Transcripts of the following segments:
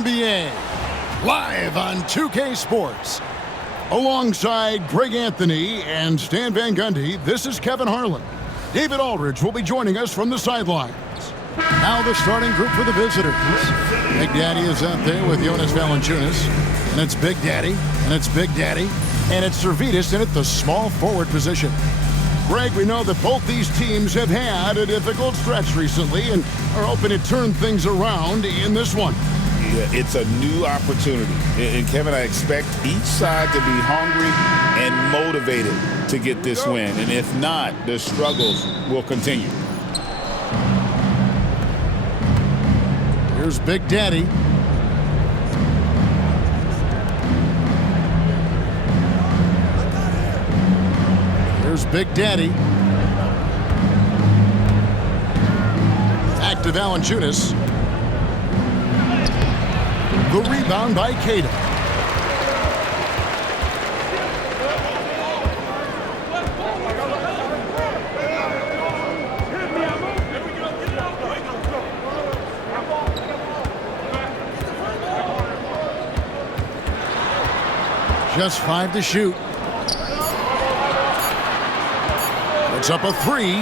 NBA, live on 2K Sports. Alongside Greg Anthony and Stan Van Gundy, this is Kevin Harlan. David Aldridge will be joining us from the sidelines. Now the starting group for the visitors. Big Daddy is out there with Jonas Valanciunas. And it's Big Daddy, and it's Big Daddy, and it's Servetus in at the small forward position. Greg, we know that both these teams have had a difficult stretch recently and are hoping to turn things around in this one. Yeah, it's a new opportunity. And Kevin, I expect each side to be hungry and motivated to get this win. And if not, the struggles will continue. Here's Big Daddy. Here's Big Daddy. Back to Valanciunas. The rebound by Cato. Just 5 to shoot. It's up a 3.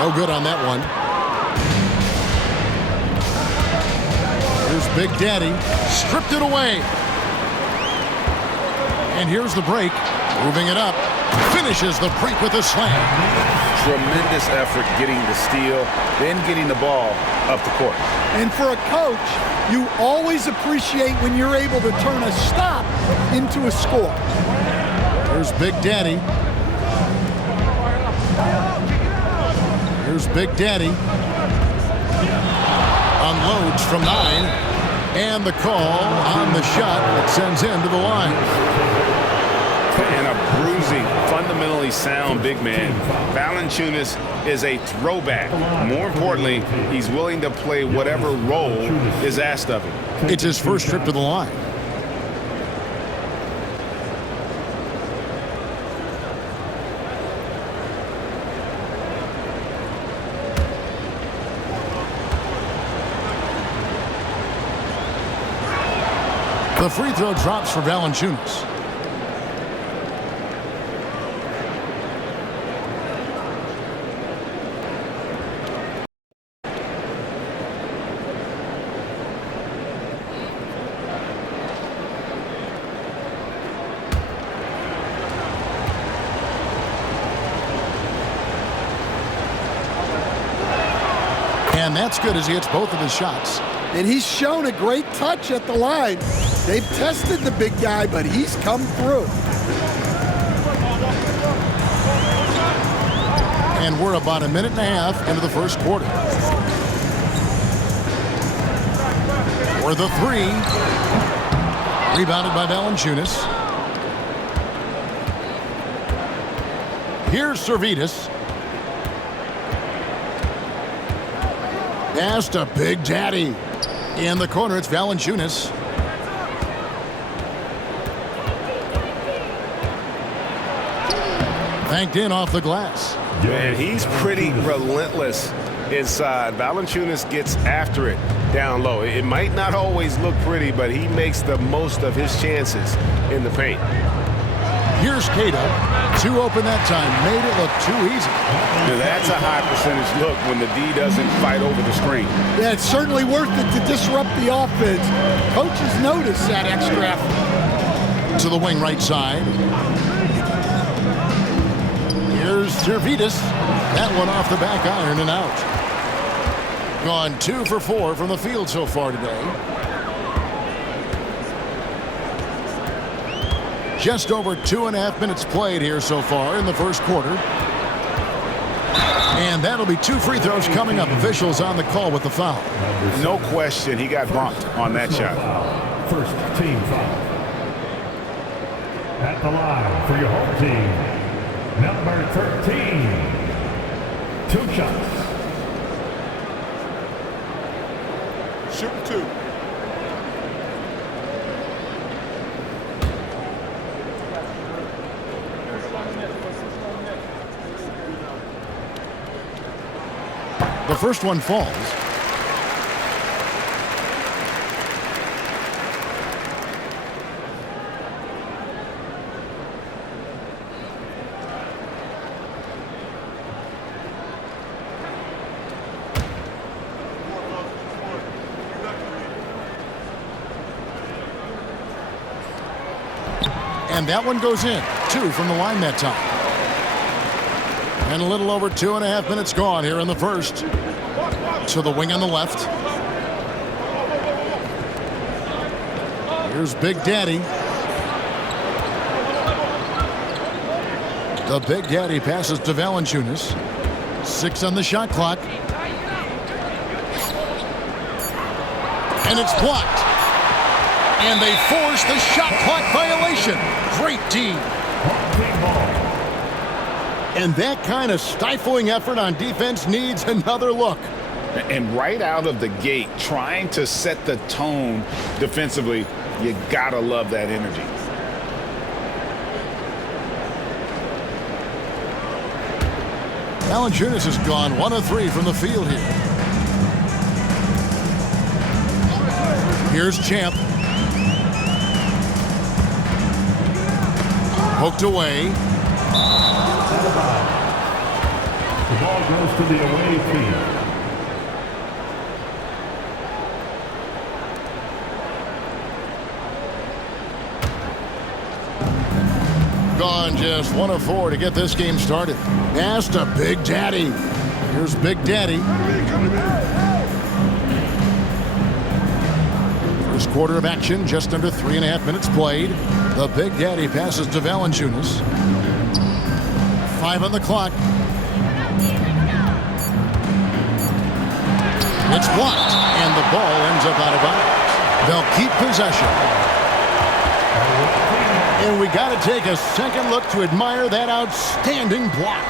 No good on that one. Here's Big Daddy. Stripped it away. And here's the break. Moving it up. Finishes the break with a slam. Tremendous effort getting the steal, then getting the ball up the court. And for a coach, you always appreciate when you're able to turn a stop into a score. Here's Big Daddy. Here's Big Daddy. Unloads from 9. And the call on the shot that sends him to the line. And a bruising, fundamentally sound big man. Valanciunas is a throwback. More importantly, he's willing to play whatever role is asked of him. It's his first trip to the line. The free throw drops for Valanciunas. And that's good as he hits both of his shots. And he's shown a great touch at the line. They've tested the big guy, but he's come through. And we're about a minute and a half into the first quarter. For the 3. Rebounded by Valanciunas. Here's Servetus. Pass to Big Daddy. In the corner, it's Valanciunas. Banked in off the glass. Man, he's pretty relentless inside. Valanciunas gets after it down low. It might not always look pretty, but he makes the most of his chances in the paint. Here's Cato. 2 open that time. Made it look too easy. Now that's a high percentage look when the D doesn't fight over the screen. Yeah, it's certainly worth it to disrupt the offense. Coaches notice that extra effort. To the wing right side. Here's Servetus. That one off the back iron and out. Gone 2 for 4 from the field so far today. Just over 2.5 minutes played here so far in the first quarter. And that'll be 2 free throws coming up. Officials on the call with the foul. No question, he got bumped on that shot. First team foul. At the line for your home team, number 13. 2 shots. Shoot 2. The first one falls. And that one goes in. 2 from the line that time. And a little over 2.5 minutes gone here in the first. To the wing on the left. Here's Big Daddy. The Big Daddy passes to Valanciunas. 6 on the shot clock. And it's blocked. And they force the shot clock violation. Great D. And that kind of stifling effort on defense needs another look. And right out of the gate, trying to set the tone defensively, you gotta love that energy. Valanciunas has gone 1 of 3 from the field here. Here's Champ. Poked away. The ball goes to the away team. Gone just 1 of 4 to get this game started. Pass to Big Daddy. Here's Big Daddy. First quarter of action, just under 3.5 minutes played. The Big Daddy passes to Valanciunas. 5 on the clock. It's blocked, and the ball ends up out of bounds. They'll keep possession. And we got to take a second look to admire that outstanding block.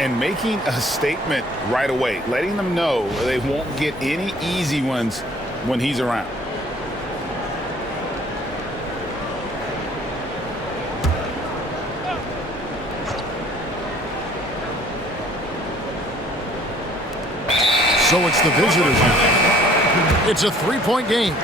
And making a statement right away, letting them know they won't get any easy ones when he's around. So it's the visitors now. It's a 3-point game.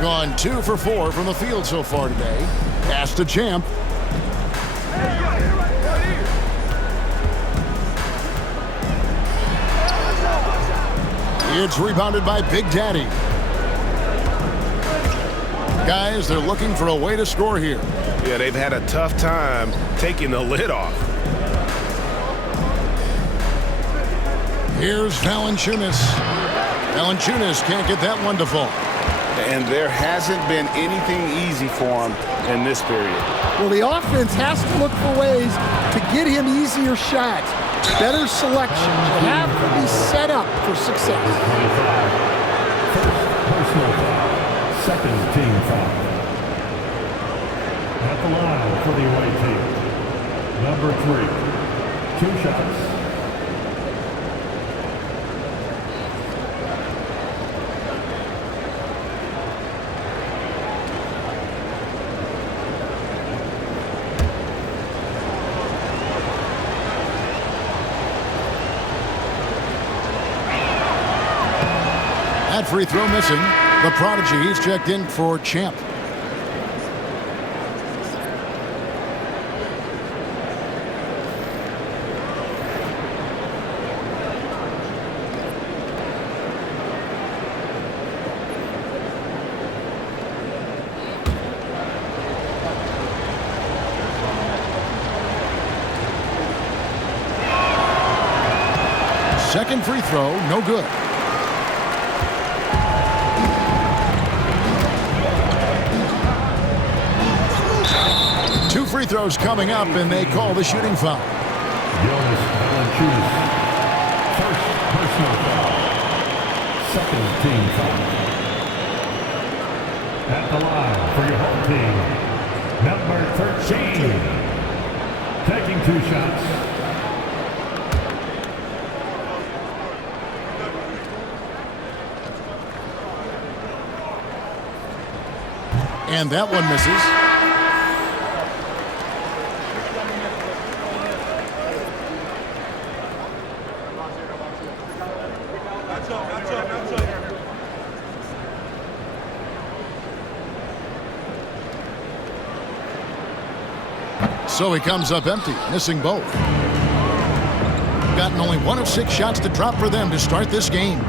Gone 2 for 4 from the field so far today. Pass to Champ. It's rebounded by Big Daddy. Guys, they're looking for a way to score here. Yeah, they've had a tough time taking the lid off. Here's Valanciunas. Valanciunas can't get that one to fall. And there hasn't been anything easy for him in this period. Well, the offense has to look for ways to get him easier shots, better selection. You have to be set up for success. Personal foul. Second team foul. At the line for the away team. Number 3. 2 shots. That free throw missing. The prodigy, he's checked in for Champ. Second free throw, no good. Free throws coming up, and they call the shooting foul. Jonas Valanciunas. First personal foul. Second team foul. At the line for your home team, number 13. Taking 2 shots. And that one misses. So he comes up empty, missing both. They've gotten only 1 of 6 shots to drop for them to start this game.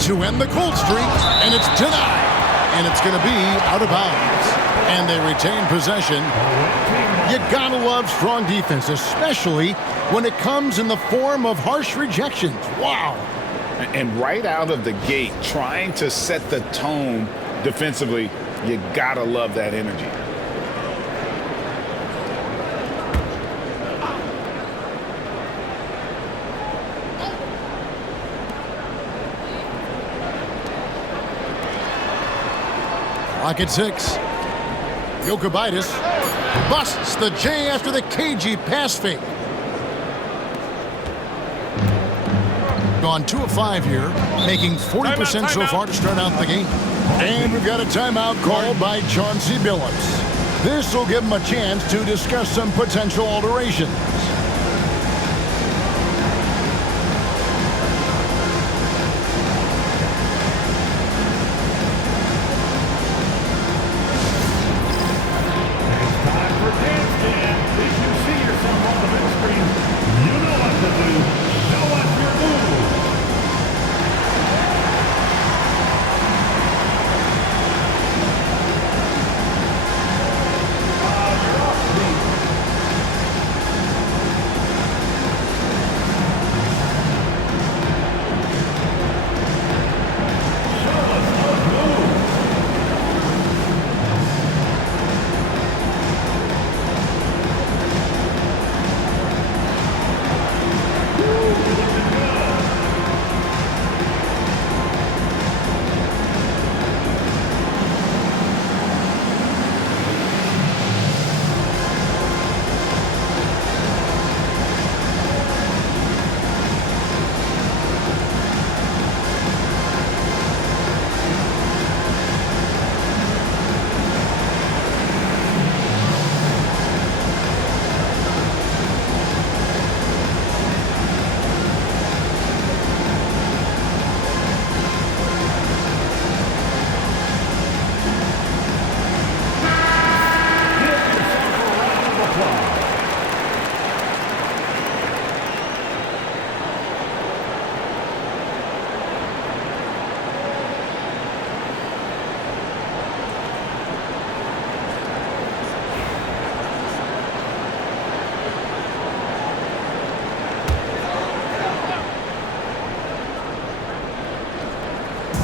To end the cold streak, and it's denied. And it's going to be out of bounds. And they retain possession. You gotta love strong defense, especially when it comes in the form of harsh rejections. Wow. And right out of the gate, trying to set the tone defensively, you gotta love that energy. Clock at 6. Jokic busts the J after the cagey pass fake. Gone 2 of 5 here, making 40% so far to start out the game. And we've got a timeout called by Chauncey Billups. This will give him a chance to discuss some potential alterations.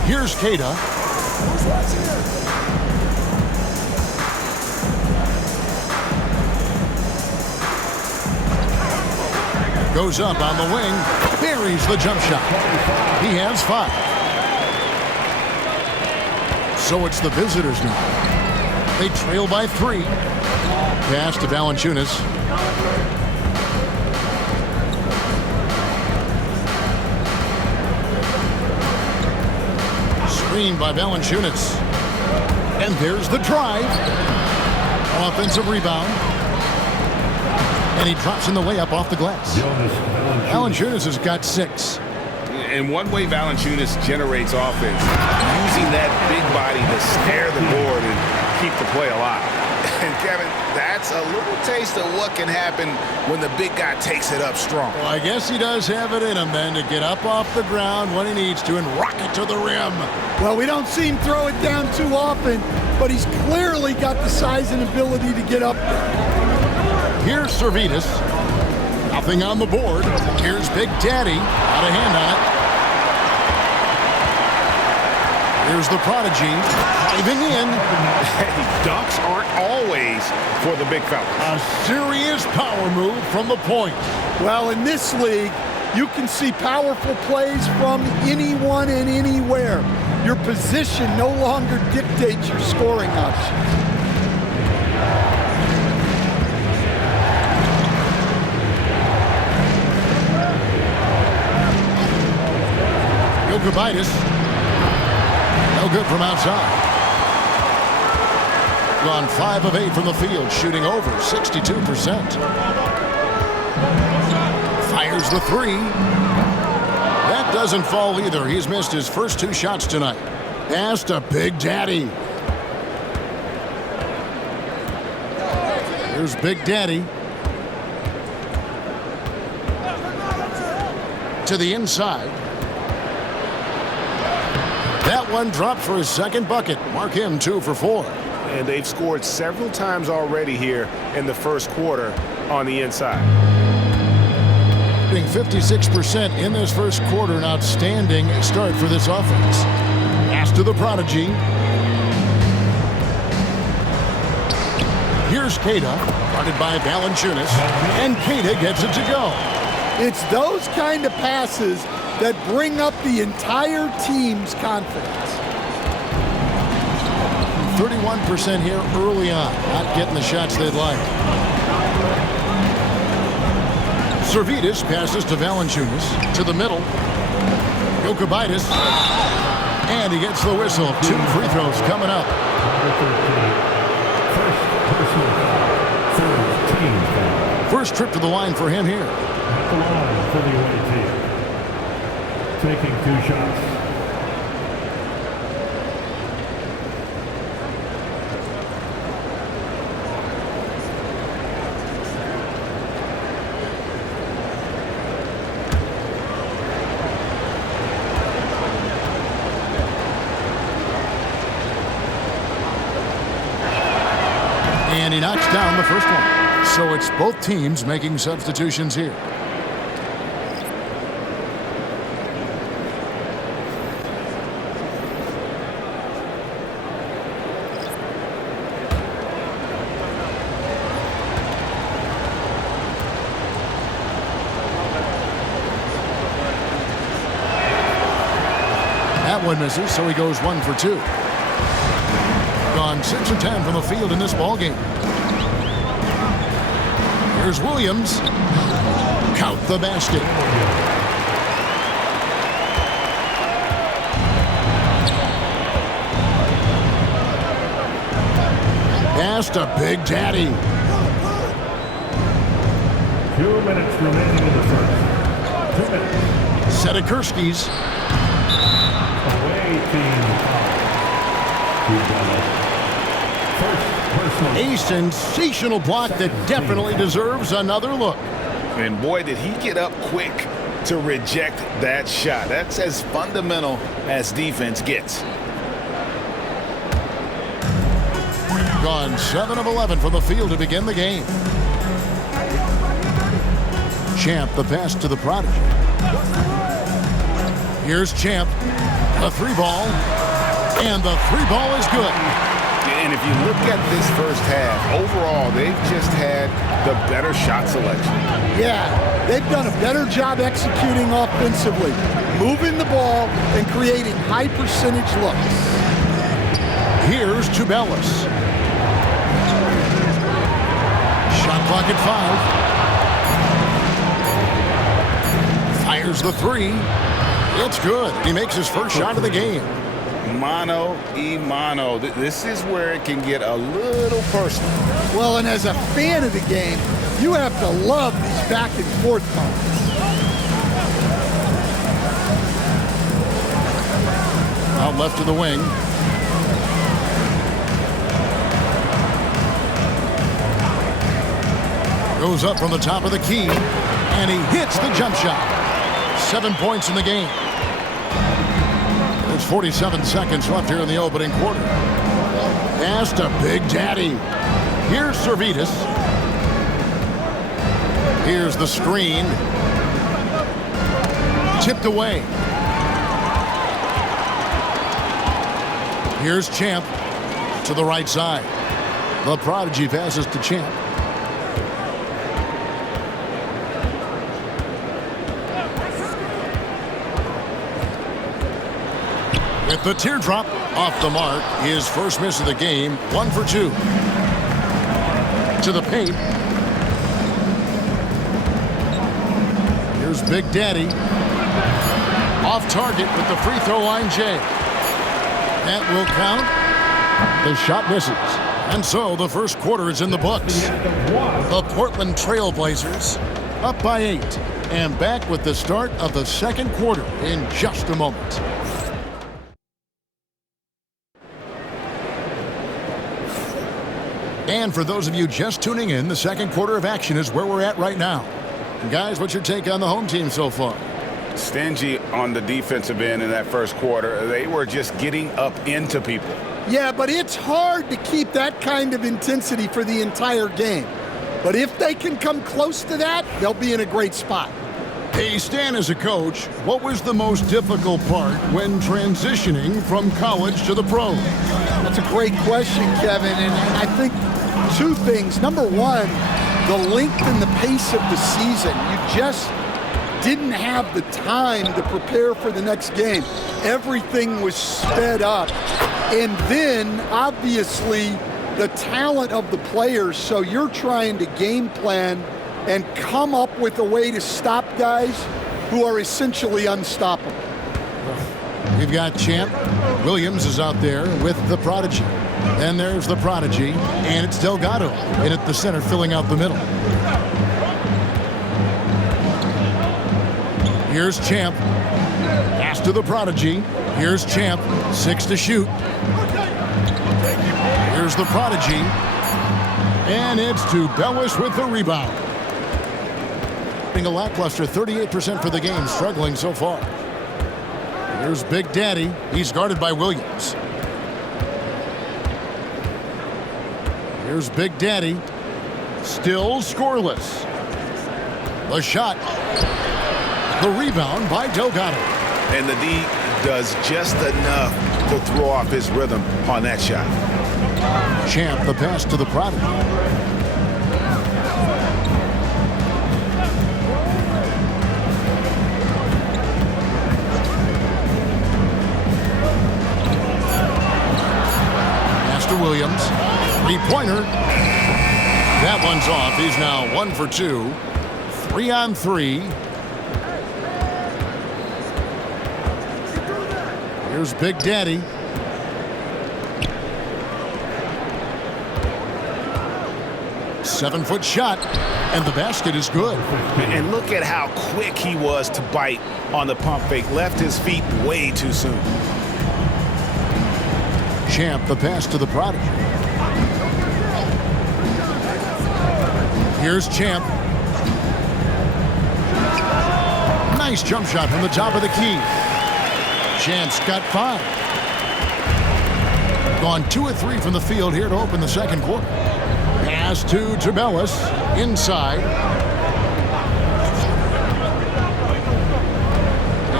Here's Queta. Goes up on the wing, buries the jump shot. He has 5. So it's the visitors now. They trail by 3. Pass to Valanciunas. Screen by Valanciunas. And there's the drive. Offensive rebound. And he drops in the layup off the glass. Valanciunas has got 6. And one way Valanciunas generates offense, using that big body to snare the board and keep the play alive. And Kevin, that's a little taste of what can happen when the big guy takes it up strong. Well, I guess he does have it in him then to get up off the ground when he needs to and rock it to the rim. Well, we don't see him throw it down too often, but he's clearly got the size and ability to get up there. Here's Servetus. Nothing on the board. Here's Big Daddy. Got a hand on it. Here's the prodigy. Diving in. Dunks aren't always for the big fella. A serious power move from the point. Well, in this league, you can see powerful plays from anyone and anywhere. Your position no longer dictates your scoring options. Jokic. No good from outside. Gone 5 of 8 from the field, shooting over 62%. Fires the 3. That doesn't fall either. He's missed his first 2 shots tonight. Pass to Big Daddy. Here's Big Daddy. To the inside. That one dropped for his second bucket. Mark him 2 for 4. And they've scored several times already here in the first quarter on the inside. Being 56% in this first quarter, an outstanding start for this offense. Pass to the prodigy. Here's Queta, guarded by Valanciunas, and Queta gets it to go. It's those kind of passes that bring up the entire team's confidence. 31% here early on, not getting the shots they'd like. Servetus passes to Valanciunas, to the middle. Jokic, and he gets the whistle. 2 free throws coming up. First trip to the line for him here. At the line for the away team. Taking 2 shots. And he knocks down the first one. So it's both teams making substitutions here. That one misses, so he goes 1 for 2. Gone 6 of 10 from the field in this ballgame. Here's Williams. Count the basket. Pass to Big Daddy. 2 minutes remaining in the first. 2 minutes. Sedekursky's. Away team. A sensational block that definitely deserves another look. And boy, did he get up quick to reject that shot. That's as fundamental as defense gets. Gone 7 of 11 from the field to begin the game. Champ, the pass to the prodigy. Here's Champ. The 3-ball. And the 3-ball is good. And if you look at this first half, overall, they've just had the better shot selection. Yeah, they've done a better job executing offensively, moving the ball and creating high percentage looks. Here's Tubelis. Shot clock at 5. Fires the 3. It's good. He makes his first shot of the game. Mano y mano. This is where it can get a little personal. Well, and as a fan of the game, you have to love these back and forth moments. Out left to the wing. Goes up from the top of the key, and he hits the jump shot. 7 points in the game. There's 47 seconds left here in the opening quarter. Pass to Big Daddy. Here's Servetus. Here's the screen. Tipped away. Here's Champ to the right side. The prodigy passes to Champ. With the teardrop off the mark, his first miss of the game, 1 for 2. To the paint. Here's Big Daddy. Off target with the free throw line Jay. That will count. The shot misses. And so the first quarter is in the books. The Portland Trail Blazers up by 8. And back with the start of the second quarter in just a moment. And for those of you just tuning in, the second quarter of action is where we're at right now. And guys, what's your take on the home team so far? Stingy on the defensive end in that first quarter. They were just getting up into people. Yeah, but it's hard to keep that kind of intensity for the entire game. But if they can come close to that, they'll be in a great spot. Hey, Stan, as a coach, what was the most difficult part when transitioning from college to the pros? That's a great question, Kevin, and I think two things. Number one, the length and the pace of the season. You just didn't have the time to prepare for the next game. Everything was sped up. And then, obviously, the talent of the players, so you're trying to game plan and come up with a way to stop guys who are essentially unstoppable. We've got Champ. Williams is out there with the prodigy. And there's the prodigy, and it's Delgado in at the center, filling out the middle. Here's Champ. Pass to the prodigy. Here's Champ. 6 to shoot. Here's the prodigy. And it's to Bellis with the rebound. A lackluster 38% for the game, struggling so far. Here's Big Daddy. He's guarded by Williams. Here's Big Daddy. Still scoreless. The shot. The rebound by Delgado. And the D does just enough to throw off his rhythm on that shot. Champ, the pass to the prodigy. Williams, three-pointer. That one's off. He's now 1 for 2. 3 on 3. Here's Big Daddy. Seven-foot shot, and the basket is good. And look at how quick he was to bite on the pump fake. Left his feet way too soon. Champ, the pass to the prodigy. Here's Champ. Nice jump shot from the top of the key. Champ's got 5. Gone 2 of 3 from the field here to open the second quarter. Pass to Bellis. Inside.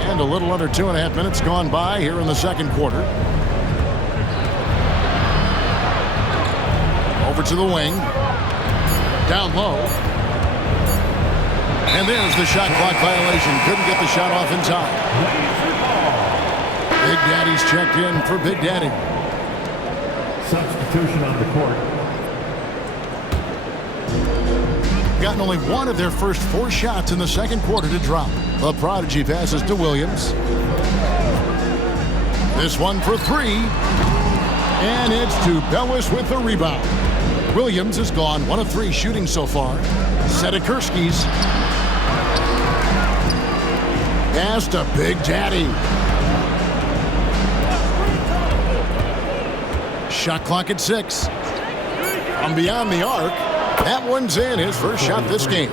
And a little under 2.5 minutes gone by here in the second quarter. Over to the wing. Down low. And there's the shot clock violation. Couldn't get the shot off in time. Big Daddy's checked in for Big Daddy. Substitution on the court. Gotten only 1 of their first 4 shots in the second quarter to drop. The prodigy passes to Williams. This one for 3. And it's to Bellis with the rebound. Williams has gone 1 of 3 shooting so far. Sedekursky's. Pass to Big Daddy. Shot clock at 6. From beyond the arc. That one's in, his first shot this game.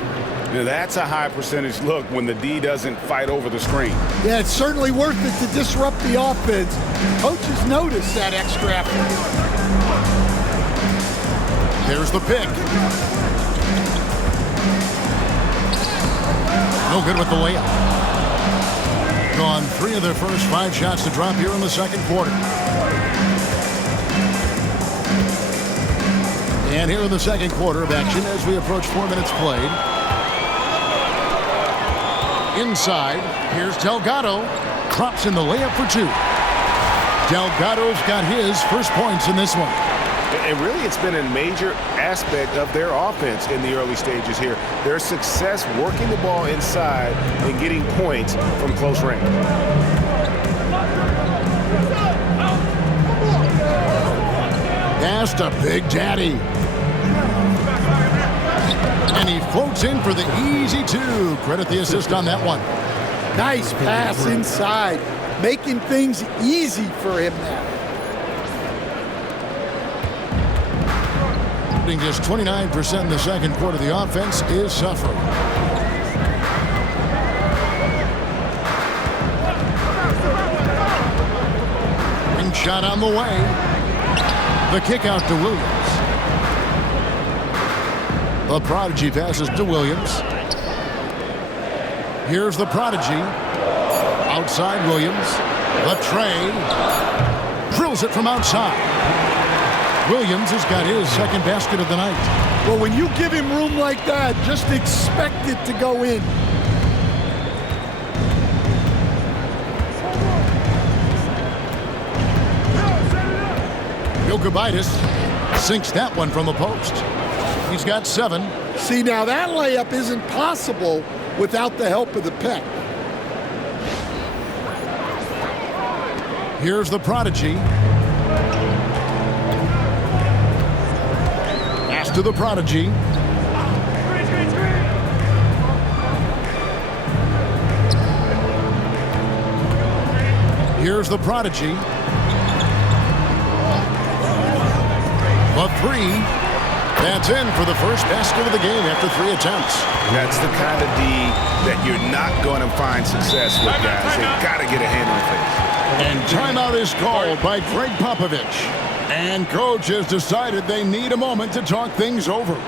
Now that's a high percentage look when the D doesn't fight over the screen. Yeah, it's certainly worth it to disrupt the offense. Coaches notice that extra effort. There's the pick. No good with the layup. Gone 3 of their first 5 shots to drop here in the second quarter. And here in the second quarter of action as we approach 4 minutes played. Inside, here's Delgado. Drops in the layup for 2. Delgado's got his first points in this one. And really, it's been a major aspect of their offense in the early stages here. Their success working the ball inside and getting points from close range. Pass to Big Daddy. And he floats in for the easy 2. Credit the assist on that one. Nice pass inside, making things easy for him now. Shooting just 29% in the second quarter. The offense is suffering. Ring shot on the way. The kick out to Williams. The prodigy passes to Williams. Here's the prodigy. Outside Williams. The tray. Drills it from outside. Williams has got his second basket of the night. Well, when you give him room like that, just expect it to go in. Jokic sinks that one from the post. He's got 7. See, now that layup isn't possible without the help of the pick. Here's the prodigy. Pass to the prodigy. Here's the prodigy. The 3. That's in for the first basket of the game after 3 attempts. That's the kind of D that you're not going to find success with, guys. They've got to get a hand on the face. And timeout is called by Greg Popovich. And coach has decided they need a moment to talk things over.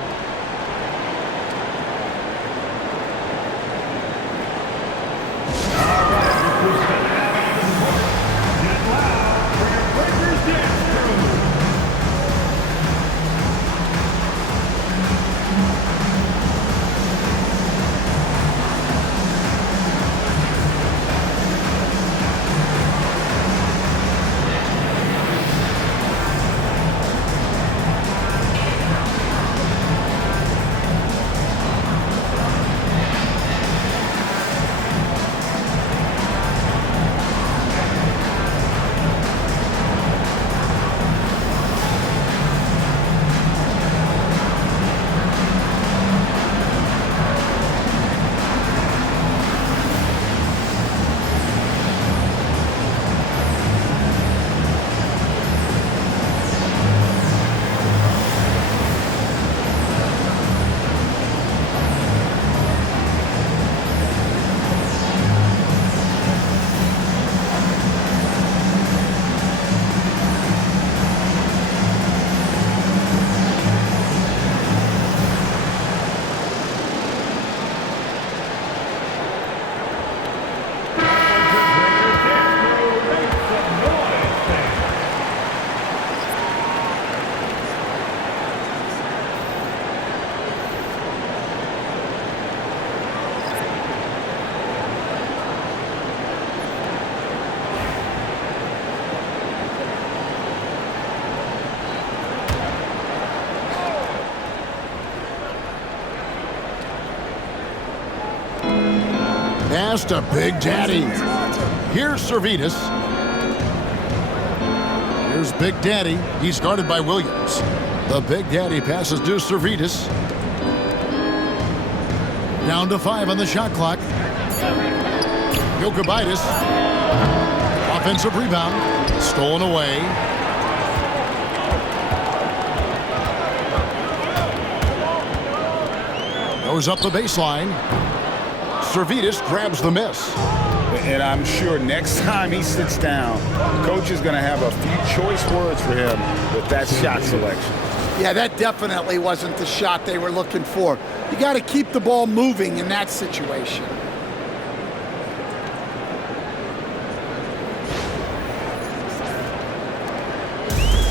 Pass to Big Daddy. Here's Servetus. Here's Big Daddy. He's guarded by Williams. The Big Daddy passes to Servetus. Down to 5 on the shot clock. Jokic. Offensive rebound. Stolen away. Goes up the baseline. Servetus grabs the miss. And I'm sure next time he sits down, coach is going to have a few choice words for him with that shot selection. Yeah, that definitely wasn't the shot they were looking for. You got to keep the ball moving in that situation.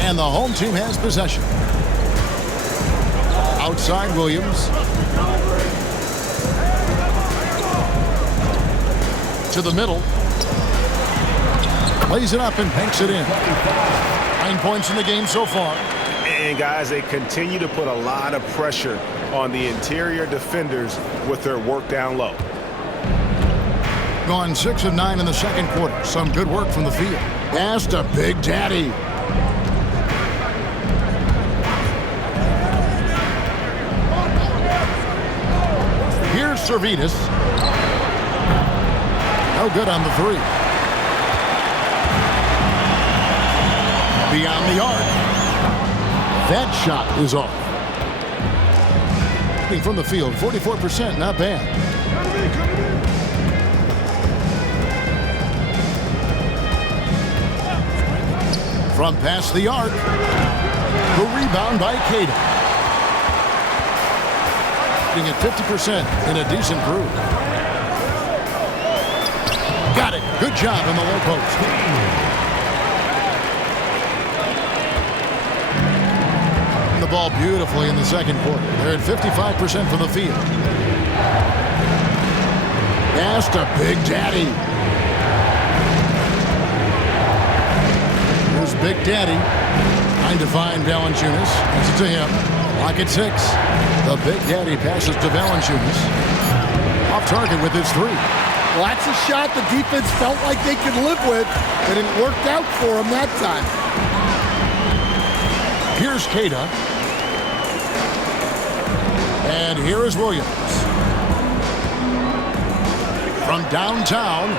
And the home team has possession. Outside Williams. To the middle. Lays it up and banks it in. 9 points in the game so far. And guys, they continue to put a lot of pressure on the interior defenders with their work down low. Gone 6 of 9 in the second quarter. Some good work from the field. Pass to Big Daddy. Here's Servetus. No good on the 3. Beyond the arc. That shot is off. Shooting from the field, 44%, not bad. From past the arc, the rebound by Quieres. Shooting at 50% in a decent groove. Got it. Good job in the low post. The ball beautifully in the second quarter. They're at 55% from the field. Pass to Big Daddy. Here's Big Daddy. Trying to find Valanciunas. Pass it to him. Lock at 6. The Big Daddy passes to Valanciunas. Off target with his 3. Well, that's a shot the defense felt like they could live with, and it worked out for them that time. Here's Quieres. And here is Williams. From downtown.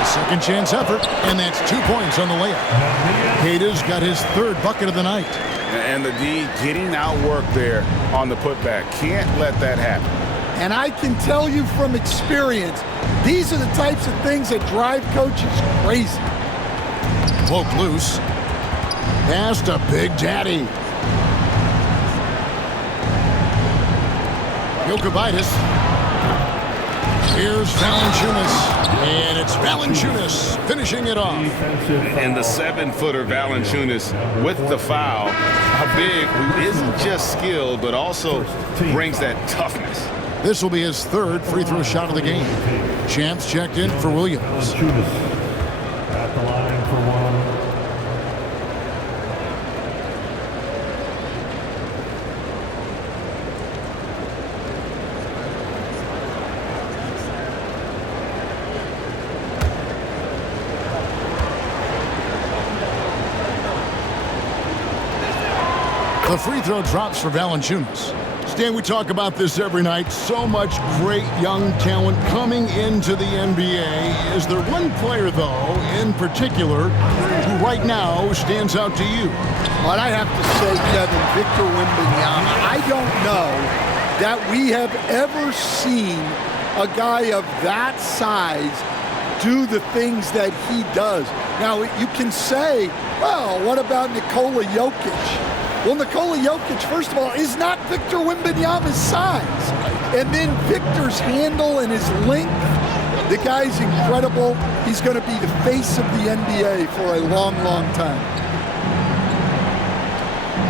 A second chance effort, and that's 2 points on the layup. Quieres got his third bucket of the night. And the D getting outworked there on the putback. Can't let that happen. And I can tell you from experience, these are the types of things that drive coaches crazy. Poke loose. Pass to Big Daddy. Jokic. Here's Valanciunas. And it's Valanciunas finishing it off. And the 7-footer Valanciunas with the foul. A big who isn't just skilled, but also brings that toughness. This will be his third free throw shot of the game. Champs checked in for Williams. At the line for one. The free throw drops for Valanciunas. Stan, we talk about this every night. So much great young talent coming into the NBA. Is there one player, though, in particular, who right now stands out to you? What I have to say, Kevin, Victor Wembanyama, I don't know that we have ever seen a guy of that size do the things that he does. Now, you can say, well, what about Nikola Jokic? Well, Nikola Jokic, first of all, is not Victor Wembanyama's size. And then Victor's handle and his length, the guy's incredible. He's going to be the face of the NBA for a long, long time.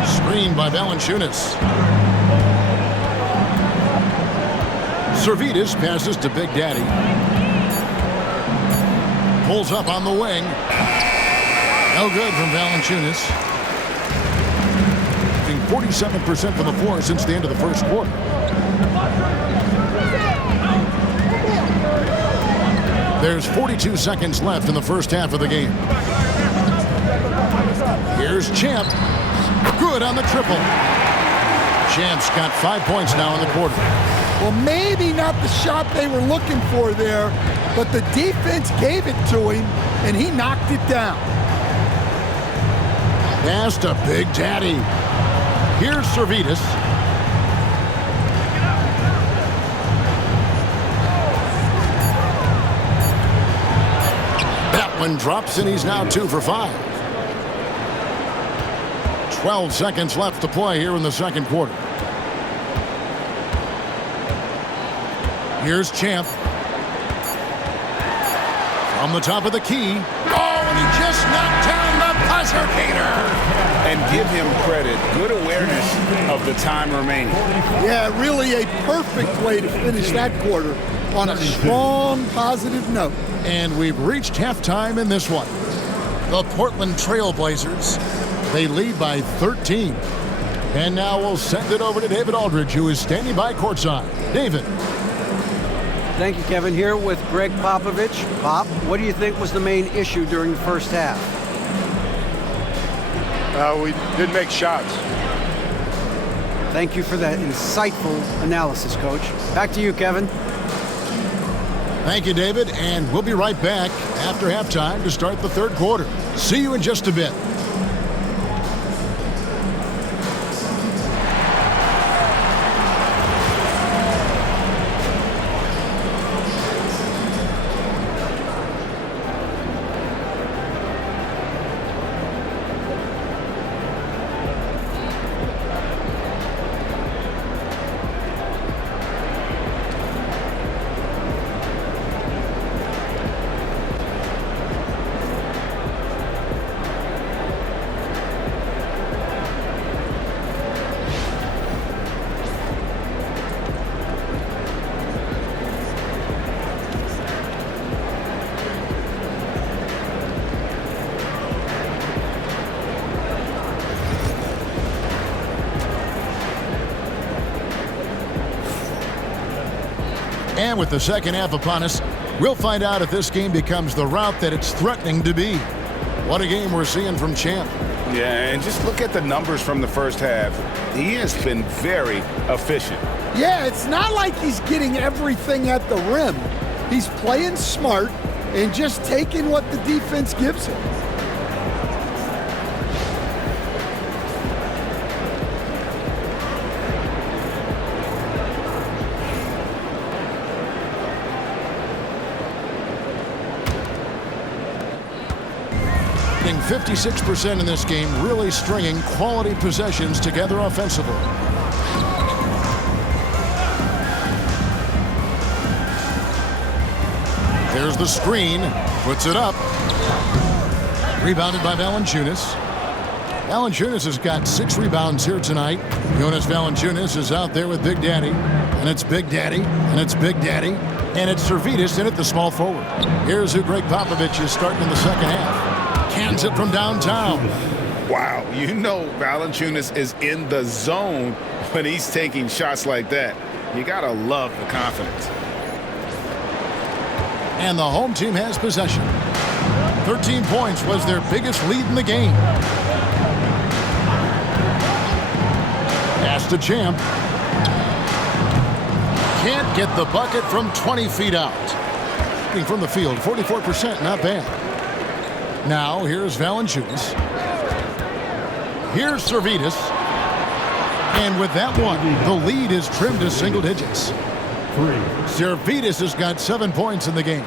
Screened by Valanciunas. Servidis passes to Big Daddy. Pulls up on the wing. No good from Valanciunas. 47% from the floor since the end of the first quarter. There's 42 seconds left in the first half of the game. Here's Champ. Good on the triple. Champ's got 5 points now in the quarter. Well, maybe not the shot they were looking for there, but the defense gave it to him, and he knocked it down. Pass to Big Daddy. Here's Servidis. That one drops, and he's now 2 for 5. 12 seconds left to play here in the second quarter. Here's Champ. From the top of the key. Oh, and he just knocked down the buzzer beater. And give him credit. Good awareness of the time remaining. Yeah, really a perfect way to finish that quarter on a strong, positive note. And we've reached halftime in this one. The Portland Trail Blazers, they lead by 13. And now we'll send it over to David Aldridge, who is standing by courtside. David. Thank you, Kevin. Here with Greg Popovich. Pop, what do you think was the main issue during the first half? We didn't make shots. Thank you for that insightful analysis, Coach. Back to you, Kevin. Thank you, David, and we'll be right back after halftime to start the third quarter. See you in just a bit. And with the second half upon us, we'll find out if this game becomes the route that it's threatening to be. What a game we're seeing from Champ. Yeah, and just look at the numbers from the first half. He has been very efficient. Yeah, it's not like he's getting everything at the rim. He's playing smart and just taking what the defense gives him. Shooting 56% in this game, really stringing quality possessions together offensively. There's the screen, puts it up. Rebounded by Valanciunas. Valanciunas has got 6 rebounds here tonight. Jonas Valanciunas is out there with Big Daddy. And it's Big Daddy, and it's Big Daddy, and it's Servetus in at the small forward. Here's who Greg Popovich is starting in the second half. Cans it from downtown. Wow, you know Valanciunas is in the zone when he's taking shots like that. You gotta love the confidence. And the home team has possession. 13 points was their biggest lead in the game. Pass to Champ. Can't get the bucket from 20 feet out. From the field, 44%, not bad. Now, here's Valanciunas. Here's Servetus. And with that one, the lead is trimmed to single digits. Servetus has got 7 points in the game.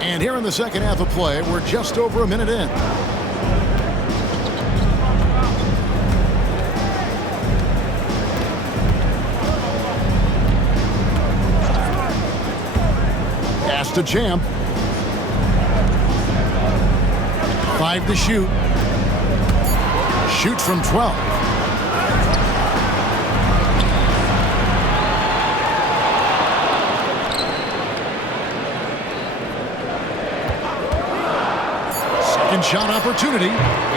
And here in the second half of play, we're just over a minute in. Pass to Champ. 5 to shoot. Shoots from 12. Second shot opportunity.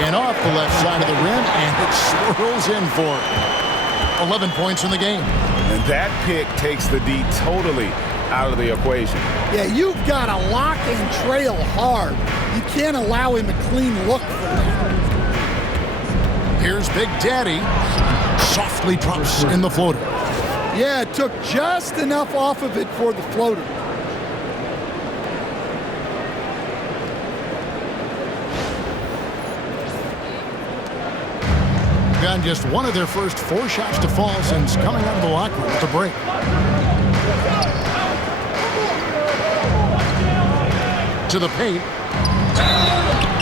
And off the left side of the rim, and it swirls in for it. 11 points in the game. And that pick takes the D totally out of the equation. Yeah, you've got to lock and trail hard. You can't allow him a clean look for that. Here's Big Daddy. Softly drops in the floater. Yeah, it took just enough off of it for the floater. Gotten just one of their first 4 shots to fall since coming out of the locker room at the break. To the paint.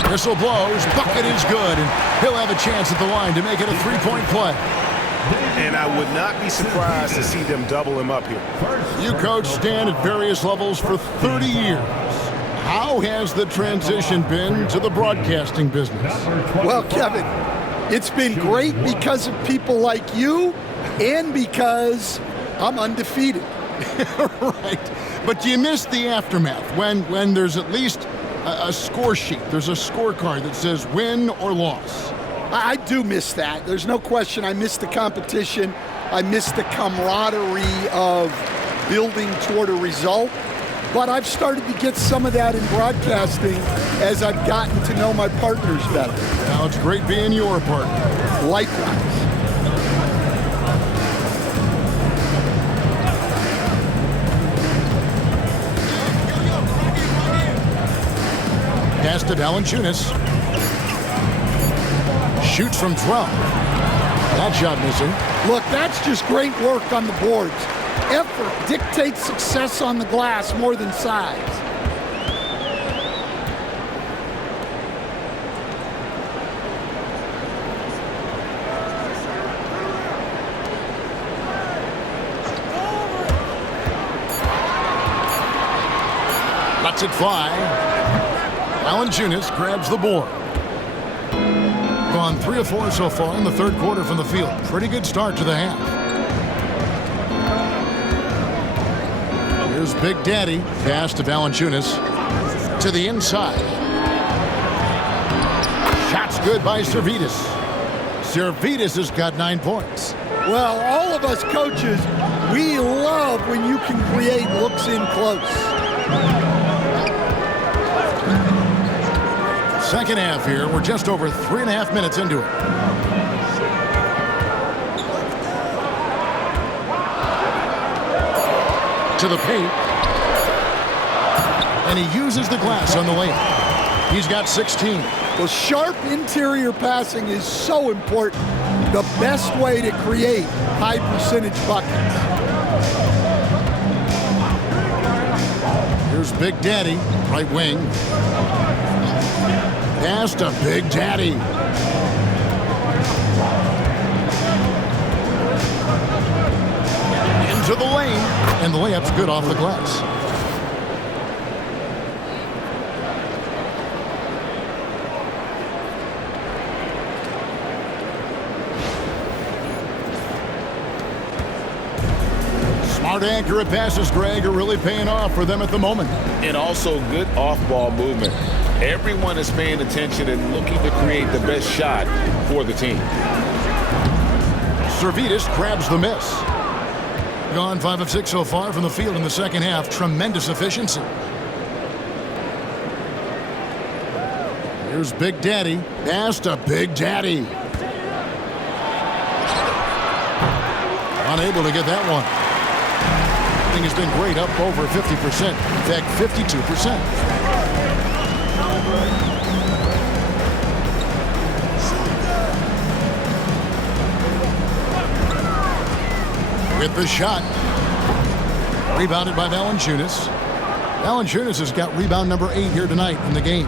Whistle blows. Bucket is good. And he'll have a chance at the line to make it a 3-point play. And I would not be surprised to see them double him up here. You coached Stan at various levels for 30 years. How has the transition been to the broadcasting business? Well, Kevin, it's been great because of people like you and because I'm undefeated. Right. But you miss the aftermath when there's at least a score sheet. There's a scorecard that says win or loss. I do miss that. There's no question. I miss the competition. I miss the camaraderie of building toward a result. But I've started to get some of that in broadcasting as I've gotten to know my partners better. Now it's great being your partner. Likewise. Pass to Valanciunas. Shoots from 12. That shot missing. Look, that's just great work on the boards. Effort dictates success on the glass more than size. Lets it fly. Valanciunas grabs the board. Gone 3 of 4 so far in the third quarter from the field. Pretty good start to the half. Here's Big Daddy. Pass to Valanciunas. To the inside. Shots good by Servetus. Servetus has got 9 points. Well, all of us coaches, we love when you can create looks in close. Second half here. We're just over 3.5 minutes into it. To the paint. And he uses the glass on the layup. He's got 16. Well, sharp interior passing is so important. The best way to create high percentage buckets. Here's Big Daddy, right wing. Pass to Big Daddy. Into the lane, and the layup's good off the glass. Smart, accurate passes, Greg, are really paying off for them at the moment. And also good off-ball movement. Everyone is paying attention and looking to create the best shot for the team. Servetus grabs the miss. Gone 5 of 6 so far from the field in the second half. Tremendous efficiency. Here's Big Daddy. Pass to Big Daddy. Unable to get that one. Shooting has been great, up over 50%. In fact, 52%. With the shot. Rebounded by Valanciunas. Valanciunas has got rebound number 8 here tonight in the game.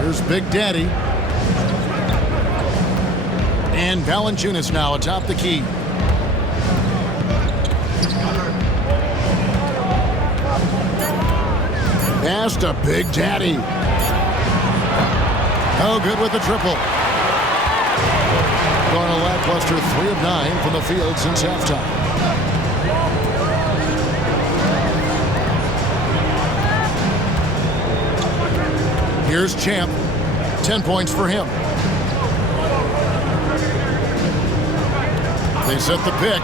Here's Big Daddy. And Valanciunas now atop the key. Pass to Big Daddy. Oh, good with the triple. Going a lackluster 3 of 9 from the field since halftime. Here's Champ. 10 points for him. They set the pick.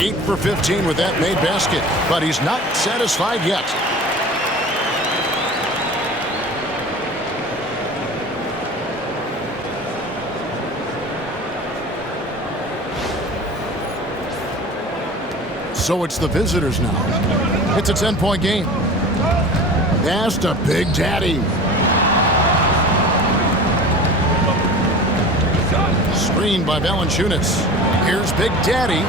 8 for 15 with that made basket, but he's not satisfied yet. So it's the visitors now. It's a 10-point game. Pass to Big Daddy. Screened by Valanciunas. Here's Big Daddy,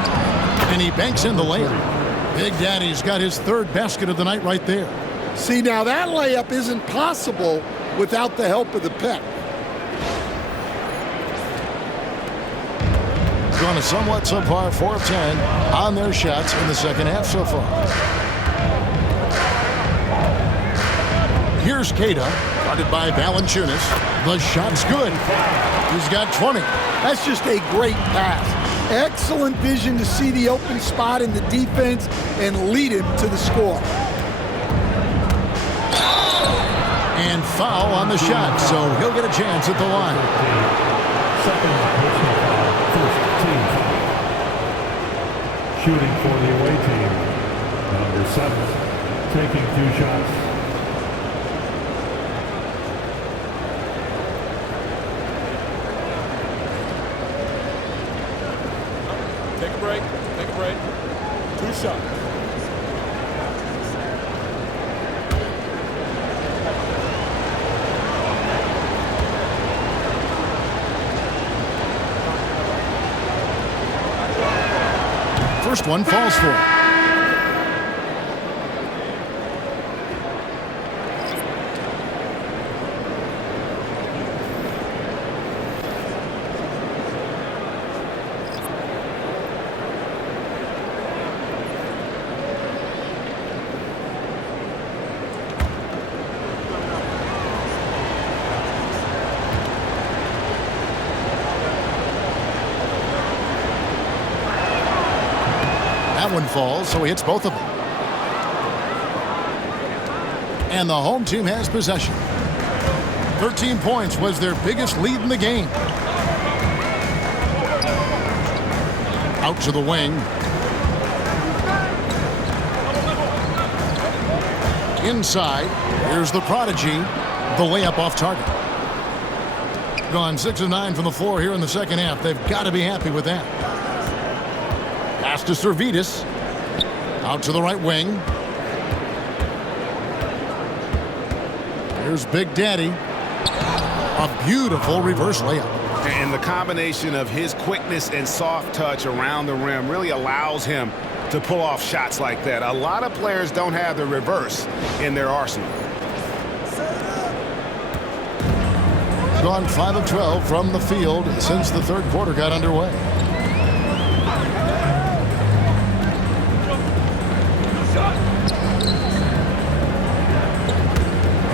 and he banks in the layup. Big Daddy's got his 3rd basket of the night right there. See, now that layup isn't possible without the help of the pick. Gone a somewhat subpar 4 of 10 on their shots in the second half so far. Here's Queta, guarded by Valanciunas. The shot's good. He's got 20. That's just a great pass. Excellent vision to see the open spot in the defense and lead him to the score. And foul on the shot, so he'll get a chance at the line. Second personal foul, first team foul. Shooting for the away team, number 7, taking 2 shots. Take a break. 2 shots. First one falls for him. That one falls, so he hits both of them. And the home team has possession. 13 points was their biggest lead in the game. Out to the wing. Inside. Here's the prodigy. The layup off target. Gone 6 of 9 from the floor here in the second half. They've got to be happy with that. Pass to Servetus. Out to the right wing. Here's Big Daddy. A beautiful reverse layup. And the combination of his quickness and soft touch around the rim really allows him to pull off shots like that. A lot of players don't have the reverse in their arsenal. Gone 5 of 12 from the field since the third quarter got underway.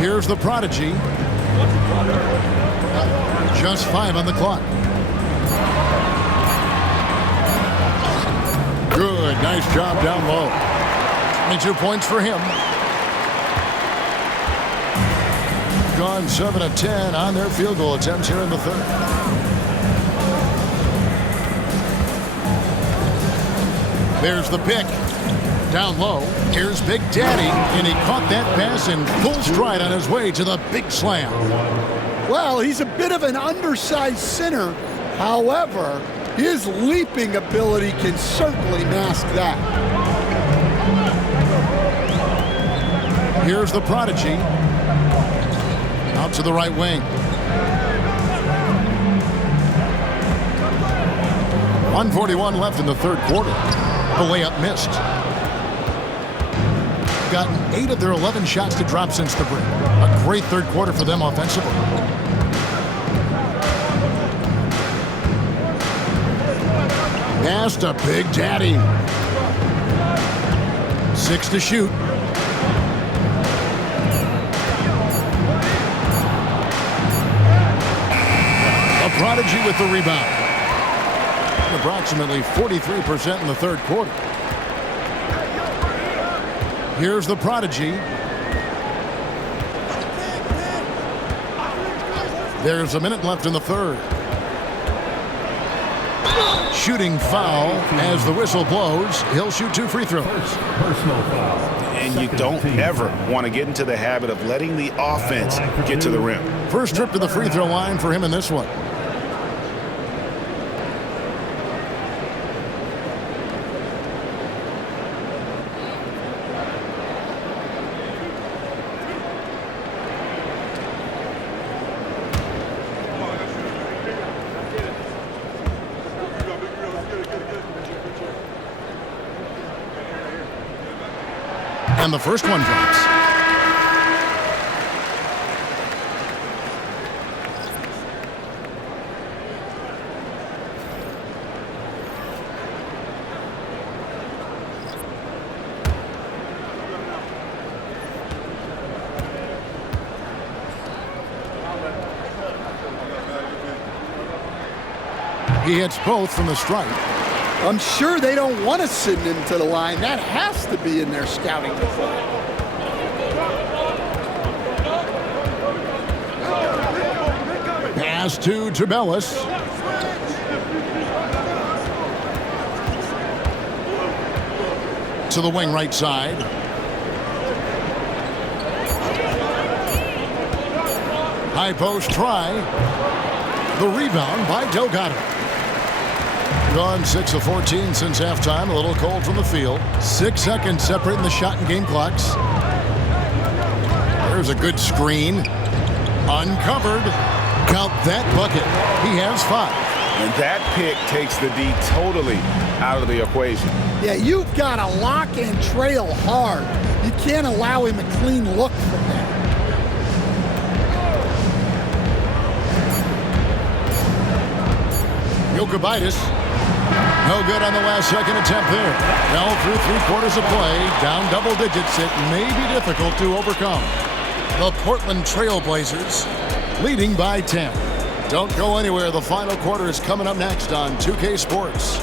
Here's the prodigy. Just 5 on the clock. Good, nice job down low. 22 points for him. Gone 7 of 10 on their field goal attempts here in the third. There's the pick. Down low. Here's Big Daddy, and he caught that pass in full stride on his way to the big slam. Well, he's a bit of an undersized center. However, his leaping ability can certainly mask that. Here's the prodigy. Out to the right wing. 1:41 left in the third quarter. The layup missed. Gotten 8 of their 11 shots to drop since the break. A great third quarter for them offensively. Pass to Big Daddy. 6 to shoot. A prodigy with the rebound. Approximately 43% in the third quarter. Here's the prodigy. There's a minute left in the third. Shooting foul as the whistle blows. He'll shoot 2 free throws. Personal foul. And you don't ever want to get into the habit of letting the offense get to the rim. First trip to the free throw line for him in this one. And the first one drops. He hits both from the stripe. I'm sure they don't want to send him to the line. That has to be in their scouting report. Pass to Tabellis. To the wing right side. High post try. The rebound by Delgado. Gone 6 of 14 since halftime. A little cold from the field. 6 seconds separating the shot and game clocks. There's a good screen. Uncovered. Count that bucket. He has 5. And that pick takes the D totally out of the equation. Yeah, you've got to lock and trail hard. You can't allow him a clean look from that. Jokibitis. No good on the last second attempt there. Fell through 3 quarters of play. Down double digits. It may be difficult to overcome. The Portland Trailblazers leading by 10. Don't go anywhere. The final quarter is coming up next on 2K Sports.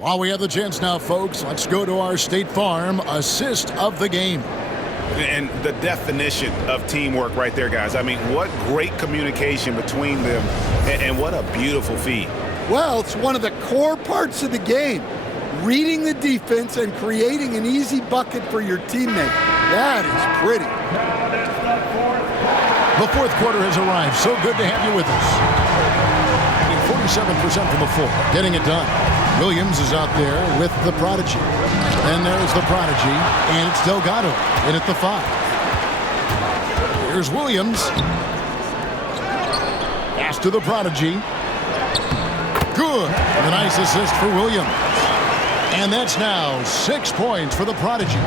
While we have the chance now, folks, let's go to our State Farm assist of the game. And the definition of teamwork right there, guys. I mean, what great communication between them, and what a beautiful feed. Well, it's one of the core parts of the game. Reading the defense and creating an easy bucket for your teammate. That is pretty. The fourth quarter has arrived. So good to have you with us. 47% from the floor, getting it done. Williams is out there with the prodigy. And there's the prodigy, and it's Delgado in at the 5. Here's Williams. Pass to the prodigy. Good. A nice assist for Williams. And that's now 6 points for the prodigy.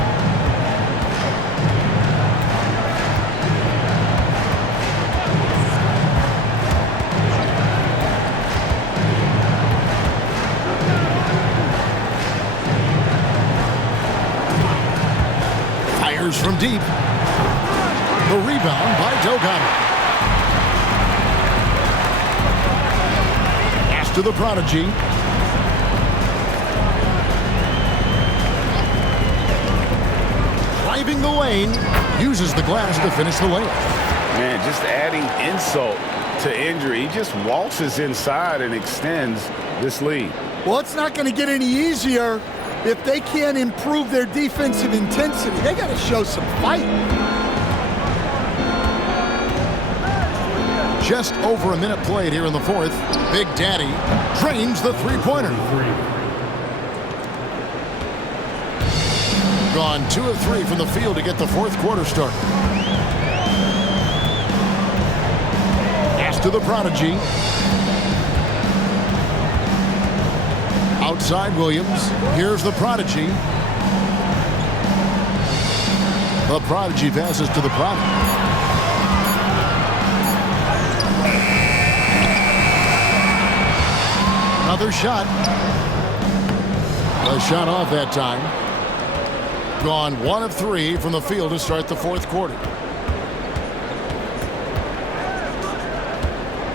Fires from deep. The rebound by Delgado. Pass to the prodigy. Driving the lane, uses the glass to finish the layup. Man, just adding insult to injury. He just waltzes inside and extends this lead. Well, it's not going to get any easier if they can't improve their defensive intensity. They got to show some fight. Just over a minute played here in the fourth. Big Daddy drains the three-pointer. Gone 2 of 3 from the field to get the fourth quarter started. Pass to the prodigy. Outside Williams. Here's the prodigy. The prodigy passes to the prodigy. Another shot. A shot off that time. Gone 1 of 3 from the field to start the fourth quarter.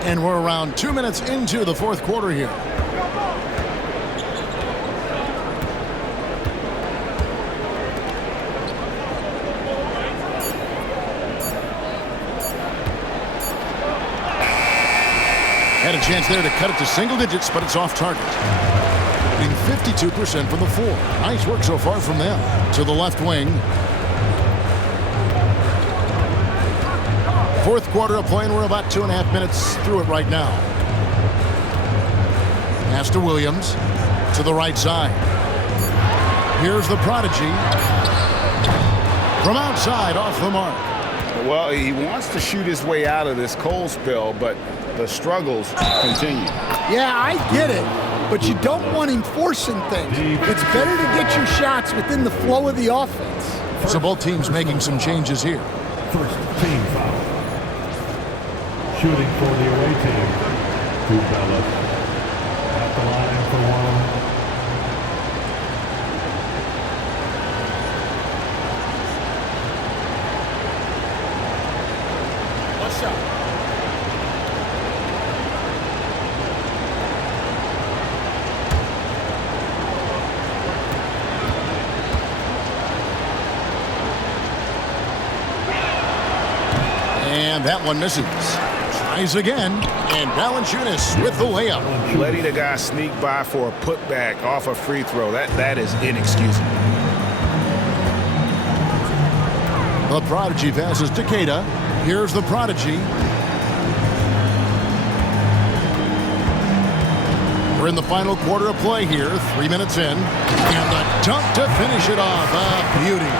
And we're around 2 minutes into the fourth quarter here. Had a chance there to cut it to single digits, but it's off target. 52% from the floor. Nice work so far from them. To the left wing. Fourth quarter of play, and we're about 2.5 minutes through it right now. Pass to Williams. To the right side. Here's the prodigy. From outside, off the mark. Well, he wants to shoot his way out of this cold spell, but the struggles continue. Yeah, I get it. But you don't want him forcing things. It's better to get your shots within the flow of the offense. So both teams making some changes here. First team foul. Shooting for the away team. Dubella at the line for 1. One shot. And that one misses. Tries again, and Valanciunas with the layup. Letting a guy sneak by for a putback off a free throw, that is inexcusable. The prodigy passes to Queta. Here's the prodigy. We're in the final quarter of play here, 3 minutes in. And the dunk to finish it off. A beauty.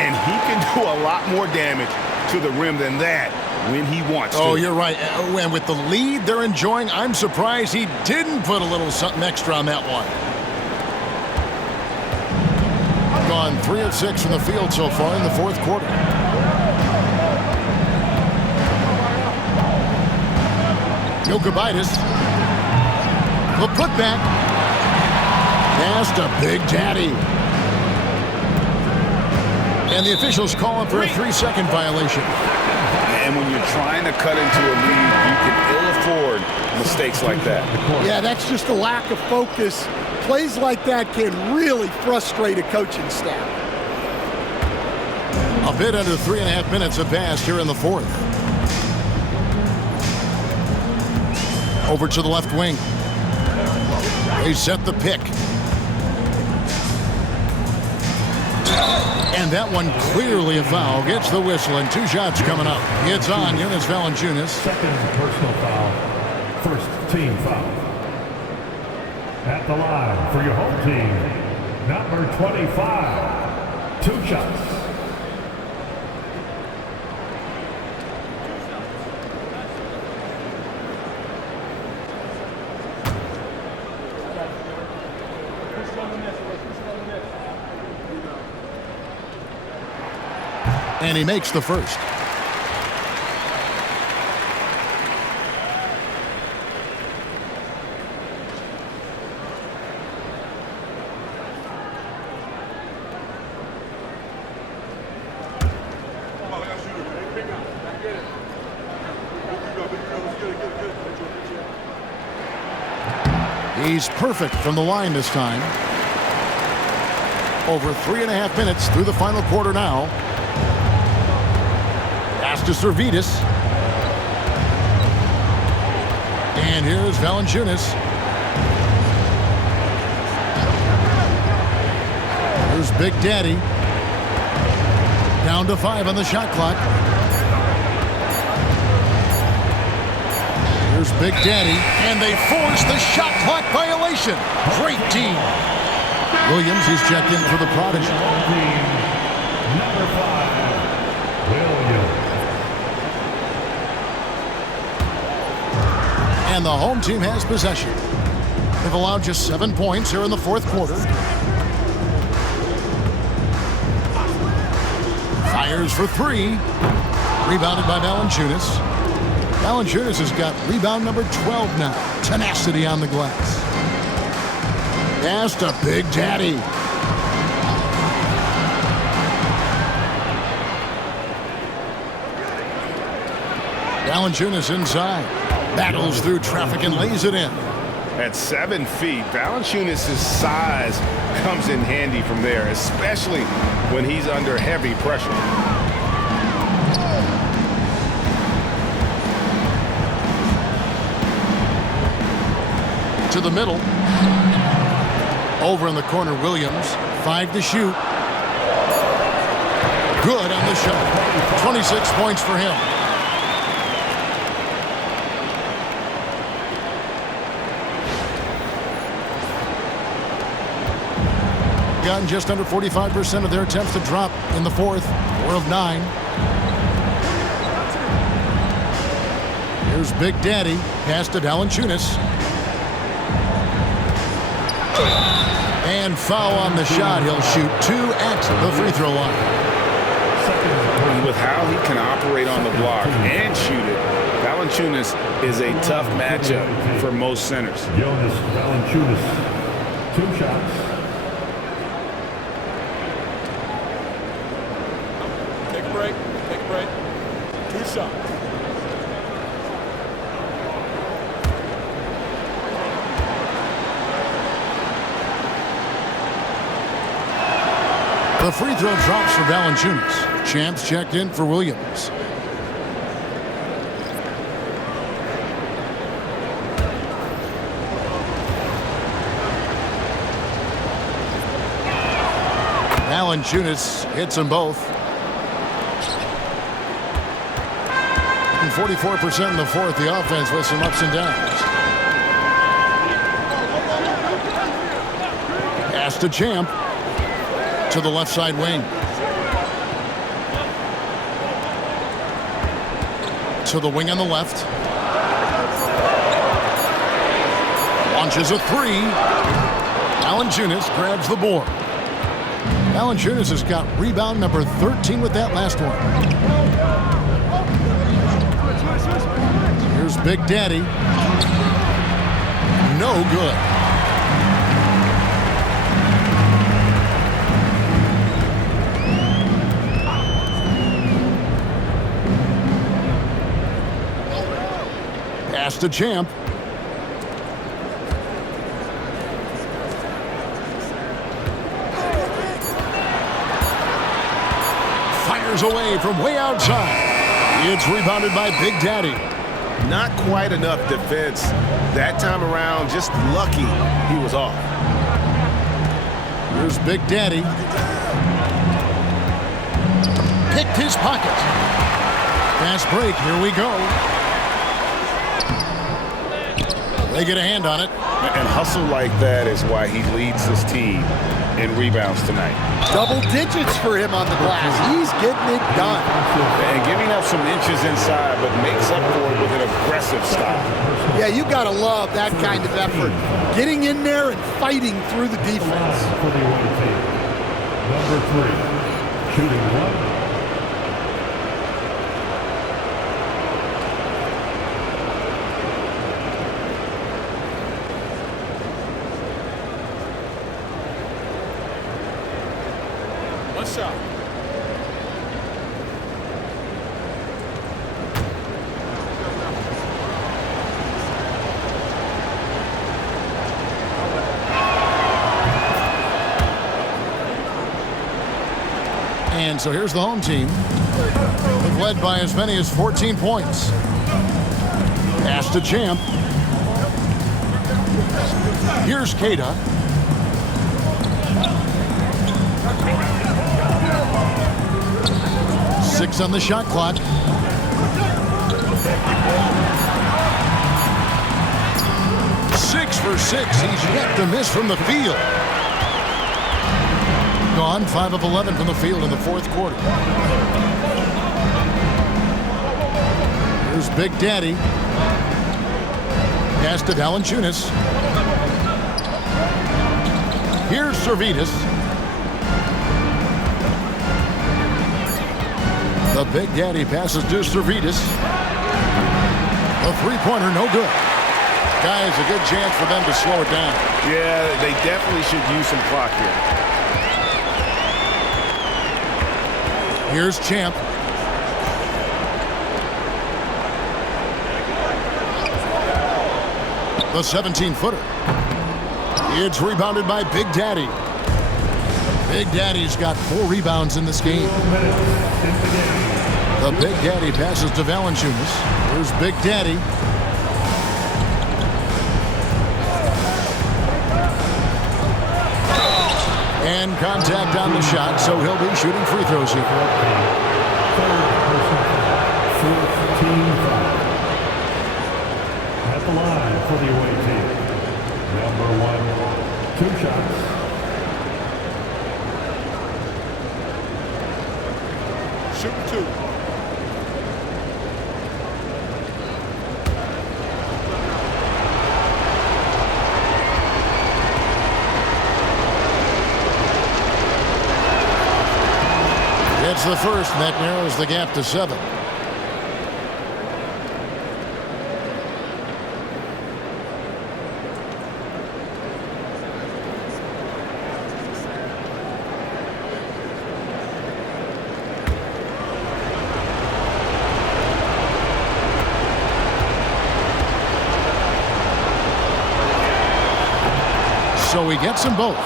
And he can do a lot more damage to the rim than that when he wants to. Oh, you're right. And with the lead they're enjoying, I'm surprised he didn't put a little something extra on that one. Gone 3 of 6 from the field so far in the fourth quarter. Jokubaitis. The putback. Pass to Big Daddy. And the officials calling for a 3-second violation. And when you're trying to cut into a lead, you can ill afford mistakes like that. Yeah, that's just a lack of focus Plays like that can really frustrate a coaching staff. A bit under 3.5 minutes have passed here in the fourth. Over to the left wing. They set the pick. And that one clearly a foul. Gets the whistle and 2 shots coming up. It's on Jonas Valanciunas. Second personal foul. First team foul. At the line for your home team, number 25. 2 shots. And he makes the first. He's perfect from the line this time. Over 3.5 minutes through the final quarter now. Pass to Servitas. And here's Valanciunas. Here's Big Daddy. Down to 5 on the shot clock. Here's Big Daddy, and they force the shot clock violation. Great team. Williams is checked in for the Prodigy. Number 5, Williams. And the home team has possession. They've allowed just 7 points here in the fourth quarter. Fires for 3. Rebounded by Valanciunas. Valanciunas has got rebound number 12 now. Tenacity on the glass. Pass to Big Daddy. Valanciunas inside. Battles through traffic and lays it in. At 7 feet, Valanciunas' size comes in handy from there, especially when he's under heavy pressure. To the middle. Over in the corner, Williams. 5 to shoot. Good on the shot. 26 points for him. Gotten just under 45% of their attempts to drop in the fourth. 4 of 9. Here's Big Daddy. Pass to Valanciunas. And foul on the shot. He'll shoot 2 at the free throw line. And with how he can operate on the block and shoot it, Valanciunas is a tough matchup for most centers. Jonas Valanciunas, 2 shots. Take a break. Take a break. 2 shots. The free throw drops for Valanciunas. Champs checked in for Williams. Valanciunas hits them both. And 44% in the fourth. The offense with some ups and downs. Pass to Champ. To the left side wing. To the wing on the left. Launches a 3. Valanciunas grabs the board. Valanciunas has got rebound number 13 with that last one. Here's Big Daddy. No good. Pass to Champ. Fires away from way outside. It's rebounded by Big Daddy. Not quite enough defense that time around. Just lucky he was off. Here's Big Daddy. Picked his pocket. Fast break. Here we go. They get a hand on it. And hustle like that is why he leads this team in rebounds tonight. Double digits for him on the glass. He's getting it done. And giving up some inches inside, but makes up for it with an aggressive style. Yeah, you got to love that kind of effort. Getting in there and fighting through the defense. For the away team. Number 3, shooting 1. Shot. And so here's the home team. They've led by as many as 14 points. Pass to Champ. Here's Queta. Six on the shot clock. Six for 6. He's yet to miss from the field. Gone 5 of 11 from the field in the fourth quarter. Here's Big Daddy. Pass to Valanciunas. Here's Servetus. The Big Daddy passes to Servetus. A three-pointer, no good. Guys, a good chance for them to slow it down. Yeah, they definitely should use some clock here. Here's Champ. The 17-footer. It's rebounded by Big Daddy. Big Daddy's got 4 rebounds in this game. The Big Daddy passes to Valanciunas. Here's Big Daddy. And contact on the shot, so he'll be shooting free throws here. At the line for the away team. Number 1, 2 shots. Shooting 2. It's the first, and that narrows the gap to 7. So he gets them both.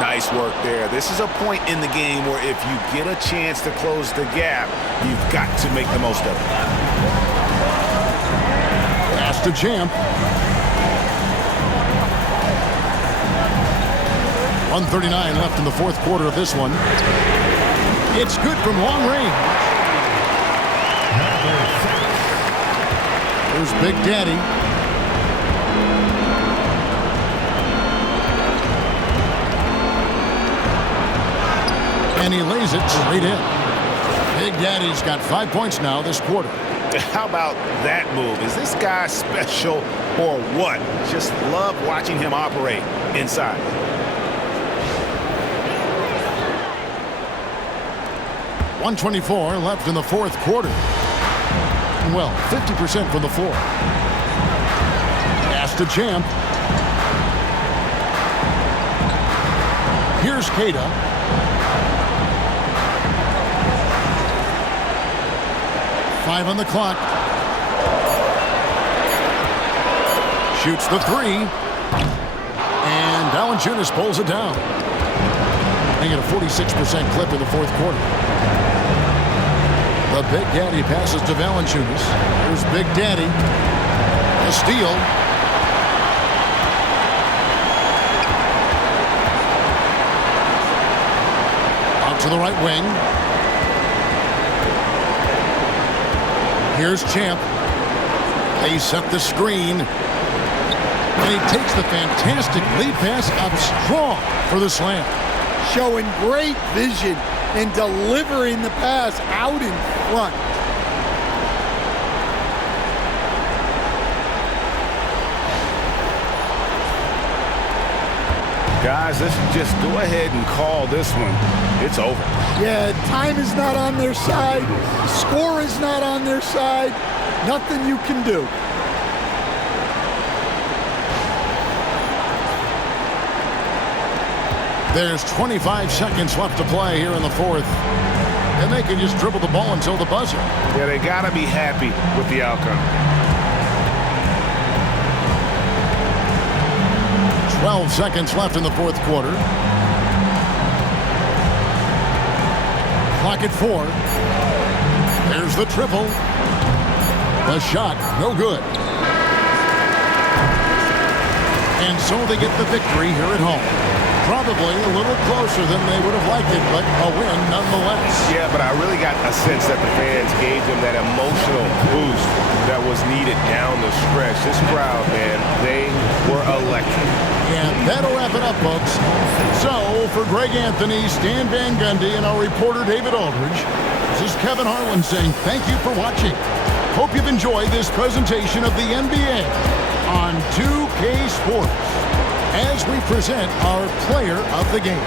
Nice work there. This is a point in the game where if you get a chance to close the gap, you've got to make the most of it. Pass to Champ. 1:39 left in the fourth quarter of this one. It's good from long range. There's Big Daddy. And he lays it straight in. Big Daddy's got 5 points now this quarter. How about that move? Is this guy special or what? Just love watching him operate inside. .124 left in the fourth quarter. Well, 50% from the floor. Pass to Champ. Here's Queta. Five on the clock. Shoots the 3. And Valanciunas pulls it down. Making a 46% clip in the fourth quarter. The Big Daddy passes to Valanciunas. Here's Big Daddy. A steal. Out to the right wing. Here's Champ. They set the screen. And he takes the fantastic lead pass up strong for the slam. Showing great vision and delivering the pass out in front. Guys, let's just go ahead and call this one. It's over. Yeah, time is not on their side. The score is not on their side. Nothing you can do. There's 25 seconds left to play here in the fourth. And they can just dribble the ball until the buzzer. Yeah, they got to be happy with the outcome. 12 seconds left in the fourth quarter. Clock at 4. There's the triple. The shot, no good. And so they get the victory here at home. Probably a little closer than they would have liked it, but a win nonetheless. Yeah, but I really got a sense that the fans gave them that emotional boost that was needed down the stretch. This crowd, man, they were electric. And that'll wrap it up, folks. So, for Greg Anthony, Stan Van Gundy, and our reporter David Aldridge, this is Kevin Harlan saying thank you for watching. Hope you've enjoyed this presentation of the NBA on 2K Sports as we present our player of the game.